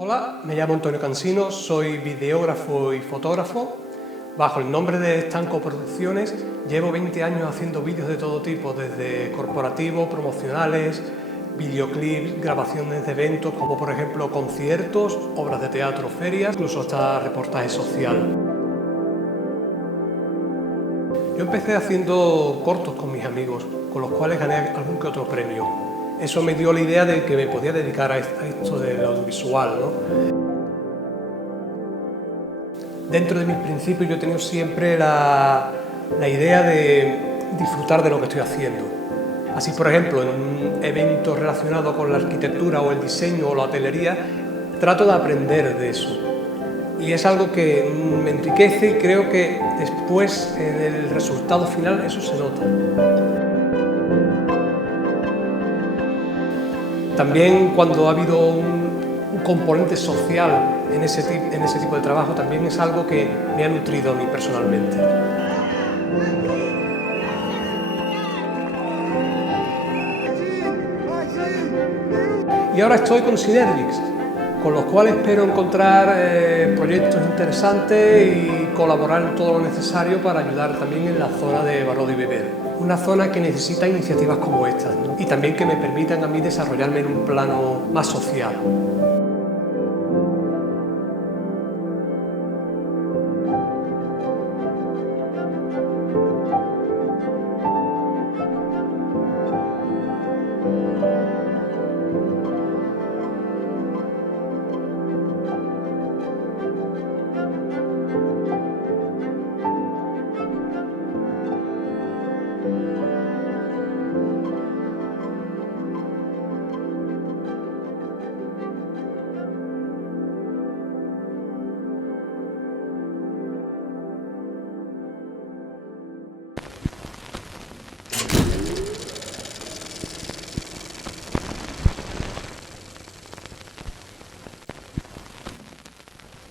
Hola, me llamo Antonio Cansino, soy videógrafo y fotógrafo. Bajo el nombre de Estanco Producciones llevo 20 años haciendo vídeos de todo tipo, desde corporativos, promocionales, videoclips, grabaciones de eventos como por ejemplo conciertos, obras de teatro, ferias, incluso hasta reportaje social. Yo empecé haciendo cortos con mis amigos, con los cuales gané algún que otro premio. Eso me dio la idea de que me podía dedicar a esto del audiovisual, ¿no? Dentro de mis principios yo he tenido siempre la idea de disfrutar de lo que estoy haciendo. Así, por ejemplo, en un evento relacionado con la arquitectura o el diseño o la hotelería, trato de aprender de eso. Y es algo que me enriquece y creo que después, en el resultado final, eso se nota. También cuando ha habido un componente social en ese tipo de trabajo, también es algo que me ha nutrido a mí personalmente. Y ahora estoy con Synergix, con los cuales espero encontrar proyectos interesantes y colaborar en todo lo necesario para ayudar también en la zona de Baró de Beber. Una zona que necesita iniciativas como estas, ¿no? Y también que me permitan a mí desarrollarme en un plano más social.